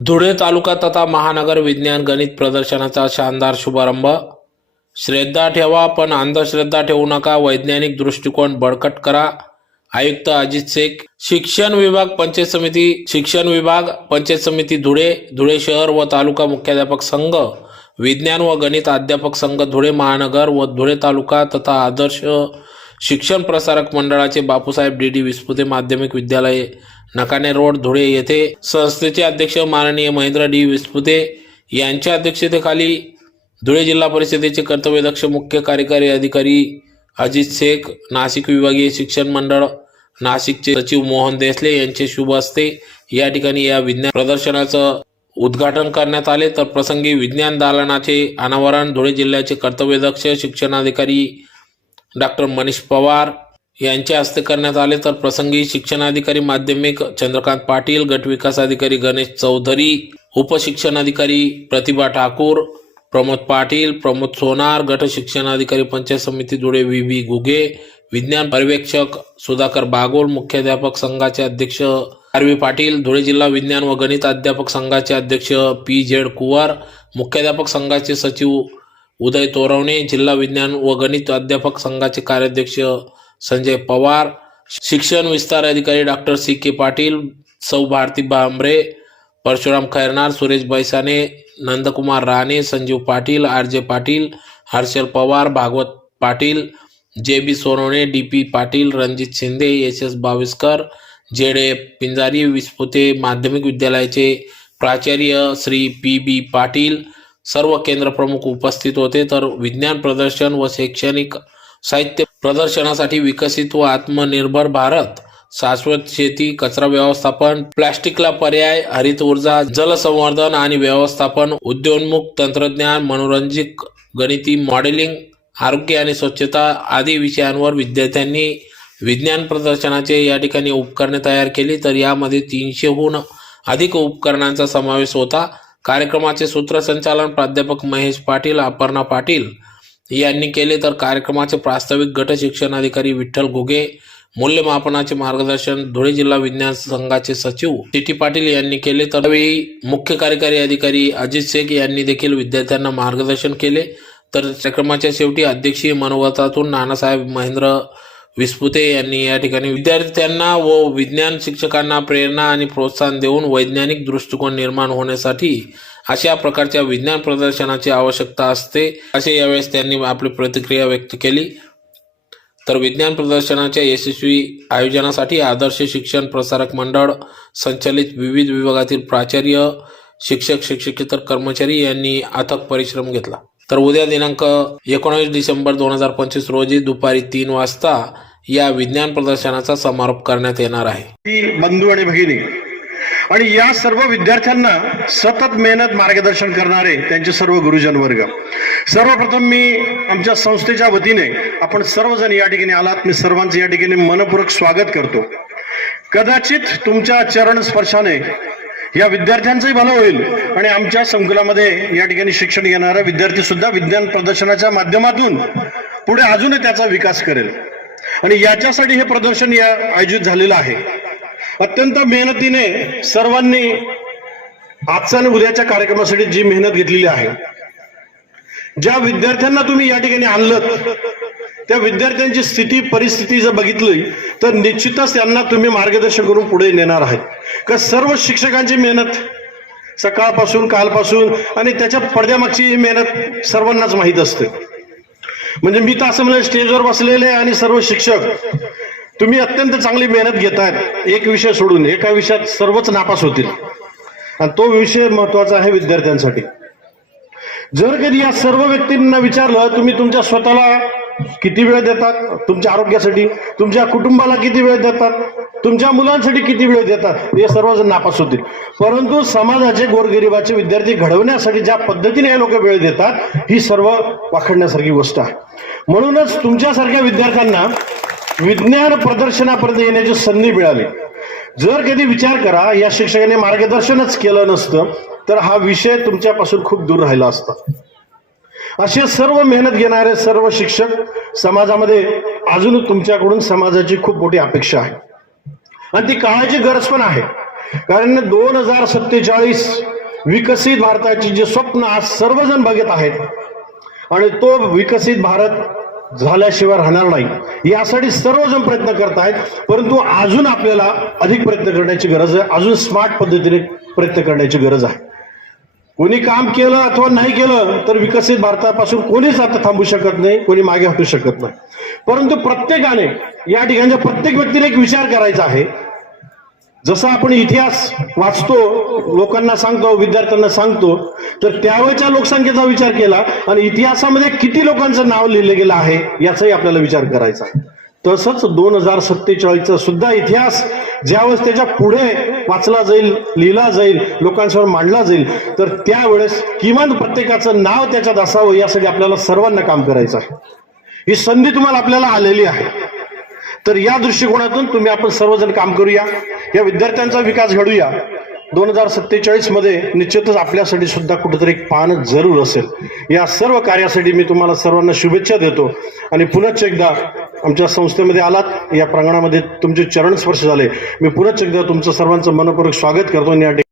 धुळे तालुका तथा महानगर विज्ञान गणित प्रदर्शनाचा शानदार शुभारंभ। श्रद्धा ठेवा पण अंधश्रद्धा ठेवू नका, वैज्ञानिक दृष्टिकोन बळकट करा। आयुक्त अजित शेख। शिक्षण विभाग पंचायत समिती धुळे, धुळे शहर व तालुका मुख्याध्यापक संघ, विज्ञान व गणित अध्यापक संघ धुळे महानगर व धुळे तालुका तथा आदर्श शिक्षण प्रसारक मंडळाचे बापूसाहेब डी विस्पुते माध्यमिक विद्यालय नकाने रोड धुळे येथे संस्थेचे अध्यक्ष माननीय महेंद्र डी विस्पुते यांच्या अध्यक्षतेखाली धुळे जिल्हा परिषदेचे कर्तव्यदक्ष मुख्य कार्यकारी अधिकारी अजित शेख, नाशिक विभागीय शिक्षण मंडळ नाशिकचे सचिव मोहन देसले यांचे शुभ हस्ते या ठिकाणी या विज्ञान प्रदर्शनाचं उद्घाटन करण्यात आले। तर प्रसंगी विज्ञान दालनाचे अनावरण धुळे जिल्ह्याचे कर्तव्यदक्ष शिक्षणाधिकारी डॉक्टर मनीष पवार यांच्या हस्ते करण्यात आले। तर प्रसंगी शिक्षणाधिकारी माध्यमिक चंद्रकांत पाटील, गट विकास अधिकारी गणेश चौधरी, उपशिक्षणाधिकारी प्रतिभा ठाकूर, प्रमोद पाटील, प्रमोद सोनार, गट शिक्षणाधिकारी पंचायत समिती धुळे व्ही गुगे, विज्ञान पर्यवेक्षक सुधाकर बागोल, मुख्याध्यापक संघाचे अध्यक्ष आर पाटील, धुळे जिल्हा विज्ञान व गणित अध्यापक संघाचे अध्यक्ष PZ कुवर, मुख्याध्यापक संघाचे सचिव उदय तोरवणे, जिल्हा विज्ञान व गणित अध्यापक संघाचे कार्याध्यक्ष संजय पवार, शिक्षण विस्तार अधिकारी डॉक्टर CK पाटील, सौ Bharti Bhambare, Parshuram Khairnar, Suresh बैसाने, Nandkumar Rane, Sanjeev Patil, RJ Patil, Harshal Pawar, Bhagwat Patil, JB Sonawane, DP Patil, Ranjit Shinde, SS Baviskar, JD Pinjari, Vispute माध्यमिक विद्यालयाचे प्राचार्य श्री PB पाटील सर्व केंद्र प्रमुख उपस्थित होते। तर विज्ञान प्रदर्शन व शैक्षणिक साहित्य प्रदर्शनासाठी विकसित व आत्मनिर्भर भारत, शाश्वत शेती, कचरा व्यवस्थापन, प्लास्टिकला पर्याय, हरित ऊर्जा, जलसंवर्धन आणि व्यवस्थापन, उद्योन्मुख तंत्रज्ञान, मनोरंजक गणिती मॉडेलिंग, आरोग्य आणि स्वच्छता आदी विषयांवर विद्यार्थ्यांनी विज्ञान प्रदर्शनाचे या ठिकाणी उपकरणे तयार केली। तर यामध्ये 300हून अधिक उपकरणांचा समावेश होता। कार्यक्रमाचे सूत्रसंचालन प्राध्यापक महेश पाटील, अपर्णा पाटील यांनी केले। तर कार्यक्रमाचे प्रास्ताविक गट शिक्षणाधिकारी विठ्ठल घुगे, मूल्यमापनाचे मार्गदर्शन धुळे जिल्हा विज्ञान संघाचे सचिव CT पाटील यांनी केले। तर मुख्य कार्यकारी अधिकारी अजित शेख यांनी देखील विद्यार्थ्यांना मार्गदर्शन केले। तर कार्यक्रमाच्या शेवटी अध्यक्षीय मनोगतातून नानासाहेब महेंद्र विस्पुते यांनी या ठिकाणी विद्यार्थ्यांना व विज्ञान शिक्षकांना प्रेरणा आणि प्रोत्साहन देऊन वैज्ञानिक दृष्टिकोन निर्माण होण्यासाठी अशा प्रकारच्या विज्ञान प्रदर्शनाची आवश्यकता असते असे यावेळेस त्यांनी आपली प्रतिक्रिया व्यक्त केली। तर विज्ञान प्रदर्शनाच्या यशस्वी आयोजनासाठी आदर्श शिक्षण प्रसारक मंडळ संचालित विविध विभागातील प्राचार्य, शिक्षक, शिक्षकेतर कर्मचारी यांनी अथक परिश्रम घेतला। तर उद्या दिनांक 19 डिसेंबर 2025 रोजी दुपारी 3 वाजता या विज्ञान प्रदर्शनाचा समारोप करण्यात येणार आहे। बंधू आणि भगिनी आणि या सर्व विद्यार्थ्यांना सतत मेहनत मार्गदर्शन करणारे त्यांचे सर्व गुरुजन वर्ग, सर्वप्रथम मी आमच्या संस्थेच्या वतीने आपण सर्वजण या ठिकाणी आलात, मी सर्वांचे या ठिकाणी मनपूर्वक स्वागत करतो। कदाचित तुमच्या चरण स्पर्शाने या विद्यार्थ्यांचंही भलं होईल आणि आमच्या संकुलामध्ये या ठिकाणी शिक्षण घेणारा विद्यार्थी सुद्धा विज्ञान प्रदर्शनाच्या माध्यमातून पुढे अजूनही त्याचा विकास करेल आणि याच्यासाठी हे प्रदर्शन आयोजित झालेलं आहे। अत्यंत मेहनतीने सर्वांनी आजच्या आणि उद्याच्या कार्यक्रमासाठी जी मेहनत घेतलेली आहे, ज्या विद्यार्थ्यांना तुम्ही या ठिकाणी आणलं त्या विद्यार्थ्यांची स्थिती परिस्थिती जर बघितली तर निश्चितच त्यांना तुम्ही मार्गदर्शन करून पुढे नेणार आहात। का सर्व शिक्षकांची मेहनत सकाळपासून कालपासून आणि त्याच्या पडद्यामागची मेहनत सर्वांनाच माहीत असते। म्हणजे मी तर असं म्हणेन स्टेजवर बसलेले आणि सर्व शिक्षक तुम्ही अत्यंत चांगली मेहनत घेतायत, एक विषय सोडून एका विषयात सर्वच नापास होतील आणि तो विषय महत्वाचा आहे विद्यार्थ्यांसाठी। जर कधी या सर्व व्यक्तींना विचारलं तुम्ही तुमच्या स्वतःला किती वेळ देतात, तुमच्या आरोग्यासाठी, तुमच्या कुटुंबाला किती वेळ देतात, तुमच्या मुलांसाठी किती वेळ देतात, हे सर्वजण नापास होतील। परंतु समाजाचे गोरगरिबाचे विद्यार्थी घडवण्यासाठी ज्या पद्धतीने हे लोक वेळ देतात ही सर्व वाखडण्यासारखी गोष्ट आहे। म्हणूनच तुमच्यासारख्या विद्यार्थ्यांना विज्ञान प्रदर्शनापर्यंत येण्याची संधी मिळाली। जर कधी विचार करा या शिक्षकांनी मार्गदर्शनच केलं नसतं तर हा विषय तुमच्यापासून खूप दूर राहिला असता। असे सर्व मेहनत घेणारे सर्व शिक्षक समाजामध्ये अजून तुमच्याकडून समाजाची खूप मोठी अपेक्षा आहे आणि ती काळाची गरज पण आहे। कारण 2047 विकसित भारताचे जे स्वप्न आज सर्वजण बघत आहेत आणि तो विकसित भारत झाल्याशिवाय राहणार नाही यासाठी सर्वजण प्रयत्न करत आहेत. परंतु अजून आपल्याला अधिक प्रयत्न करण्याची गरज आहे, अजून स्मार्ट पद्धतीने प्रयत्न करण्याची गरज आहे. कोणी काम केलं अथवा नाही केलं तर विकसित भारतापासून कोणीच आता थांबू शकत नाही, कोणी मागे हटू शकत नाही. परंतु प्रत्येकाने या ठिकाणच्या प्रत्येक व्यक्तीने एक विचार करायचा आहे. जसं आपण इतिहास वाचतो, लोकांना सांगतो, विद्यार्थ्यांना सांगतो, तर त्यावेळच्या लोकसंख्येचा विचार केला आणि इतिहासामध्ये किती लोकांचं नाव लिहिलं गेलं आहे याचाही आपल्याला विचार करायचा आहे. तसंच 2047चा सुद्धा इतिहास ज्यावेळेस त्याच्या पुढे वाचला जाईल, लिहिला जाईल, लोकांसमोर मांडला जाईल, तर त्यावेळेस किमान प्रत्येकाचं नाव त्याच्यात असावं यासाठी आपल्याला सर्वांना काम करायचं आहे. ही संधी तुम्हाला आपल्याला आलेली आहे. तर या दृष्टिकोनातून आपण सर्वजण काम करूया, या विद्यार्थ्यांचा विकास घडूया. 2047 मध्ये निश्चितच आपल्यासाठी सुद्धा कुठेतरी एक पान जरूर असेल. या सर्व कार्यासाठी मी तुम्हाला सर्वांना शुभेच्छा देतो आणि पुनश्च एकदा आमच्या संस्थेमध्ये आलात, या प्रांगणामध्ये तुमचे चरणस्पर्श झाले, मी पुनश्च एकदा तुमचं सर्वांचं मनपूर्वक स्वागत करतो.